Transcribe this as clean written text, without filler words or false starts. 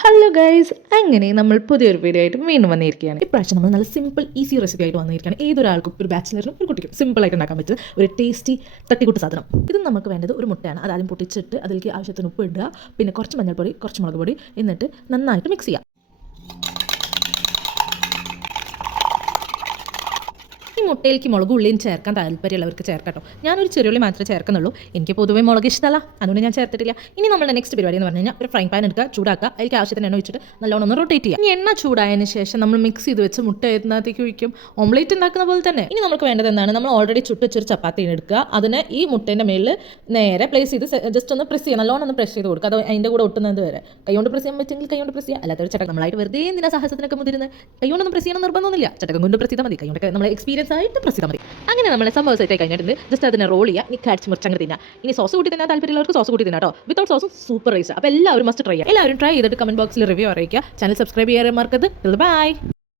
Hello guys, അങ്ങനെ നമ്മൾ പുതിയൊരു വീഡിയോ ആയിട്ട് വീണ്ടും വന്നിരിക്കുകയാണ്. ഇപ്രാവശ്യം നമ്മൾ നല്ല സിമ്പിൾ ഈസി റെസിപ്പി ആയിട്ട് വന്നിരിക്കുകയാണ്. ഏതൊരാൾക്കും, ഒരു ബാച്ചിലറിനും ഒരു കുട്ടിക്കും സിമ്പിളായിട്ട് ഉണ്ടാക്കാൻ പറ്റും ഒരു ടേസ്റ്റി തട്ടിക്കൂട്ട് സാധനം. ഇത് നമുക്ക് വേണ്ടത് ഒരു മുട്ടയാണ്. അതാദ്യം പൊട്ടിച്ചിട്ട് അതിലേക്ക് ആവശ്യത്തിന് ഉപ്പ് ഇടുക, പിന്നെ കുറച്ച് മഞ്ഞൾപ്പൊടി, കുറച്ച് മുളക് പൊടി, എന്നിട്ട് നന്നായിട്ട് മിക്സ് ചെയ്യുക. ഈ മുട്ടയിലേക്ക് മുളക് ഉള്ളിയും ചേർക്കാൻ താല്പര്യമുള്ളവർക്ക് ചേർക്കാട്ടോ. ഞാനൊരു ചെറിയുള്ളി മാത്രമേ ചേർക്കുന്നുള്ളൂ. എനിക്ക് പൊതുവേ മുളക് ഇഷ്ടമല്ല, അതുകൊണ്ട് ഞാൻ ചേർത്തിട്ടില്ല. ഇനി നമ്മുടെ നെക്സ്റ്റ് പരിപാടി എന്ന് പറഞ്ഞു കഴിഞ്ഞാൽ ഒരു ഫ്രൈ പാൻ എടുക്കുക, ചൂടാക്കുക, അതിലേക്ക് ആവശ്യത്തിന് എണ്ണ വെച്ചിട്ട് നല്ലോണം ഒന്ന് റൊട്ടേറ്റ് ചെയ്യുക. ഇനി എണ്ണ ചൂടായതിന് ശേഷം നമ്മൾ മിക്സ് ചെയ്ത് വെച്ച് മുട്ട ഇതിനകത്തേക്ക് ഒഴിക്കും. ഓംലേറ്റ് ഉണ്ടാക്കുന്ന പോലെ തന്നെ. ഇനി നമുക്ക് വേണ്ടത് എന്താണ്, നമ്മൾ ഓൾറെഡി ചുട്ടൊരു ചപ്പാത്തി എടുക്കുക, അതിനെ ഈ മുട്ടേൻ്റെ മേളിൽ നേരെ പ്ലേസ് ചെയ്ത് ജസ്റ്റ് ഒന്ന് പ്രസ് ചെയ്യുക, നല്ലോണം ഒന്ന് പ്രസ് ചെയ്ത് കൊടുക്കുക. അത് അതിൻ്റെ കൂടെ ഒട്ടുന്നത് വരെ കൈകൊണ്ട് പ്രസ് ചെയ്യാൻ പറ്റുമെങ്കിൽ കൈകൊണ്ട് പ്രസ് ചെയ്യുക, അല്ലാത്തൊരു ചട്ടം നമ്മളായിട്ട് വെറുതെ എന്തിനാ സാഹസത്തിനൊക്കെ മുതിരുന്നത്. കൈകൊണ്ടൊന്നും പ്രസ് ചെയ്യണം നിർബന്ധമൊന്നുമില്ല, ചട്ടകം കൊണ്ട് പ്രസ് ചെയ്താൽ മതി. കൈകൊണ്ടൊക്കെ നമ്മൾ എക്സ്പീരിയൻസ് ആയിട്ട് പ്രസ് ചെയ്താൽ മതി. അങ്ങനെ നമ്മൾ സംഭവം സെറ്റ് ആയി കഴിഞ്ഞിട്ടുണ്ട്. ജസ്റ്റ് അതിനെ റോൾ ചെയ്യുക. ഇനി കാച്ച് മുറിച്ചങ്ങ് തിന്നാം. ഇനി സോസ് കൂട്ടി തിന്നാൻ താല്പര്യമുള്ളവർക്ക് സോസ് കൂട്ടി തിന്നാം കേട്ടോ. വിത്തൗട്ട് സോസും സൂപ്പർ റൈസ്. അപ്പോൾ എല്ലാവരും മസ്റ്റ് ട്രൈ ചെയ്യുക. എല്ലാവരും ട്രൈ ചെയ്തിട്ട് കമന്റ് ബോക്സിൽ റിവ്യൂ അറിയിക്കുക. ചാനൽ സബ്സ്ക്രൈബ് ചെയ്യാൻ മറക്കരുത്. ബൈ.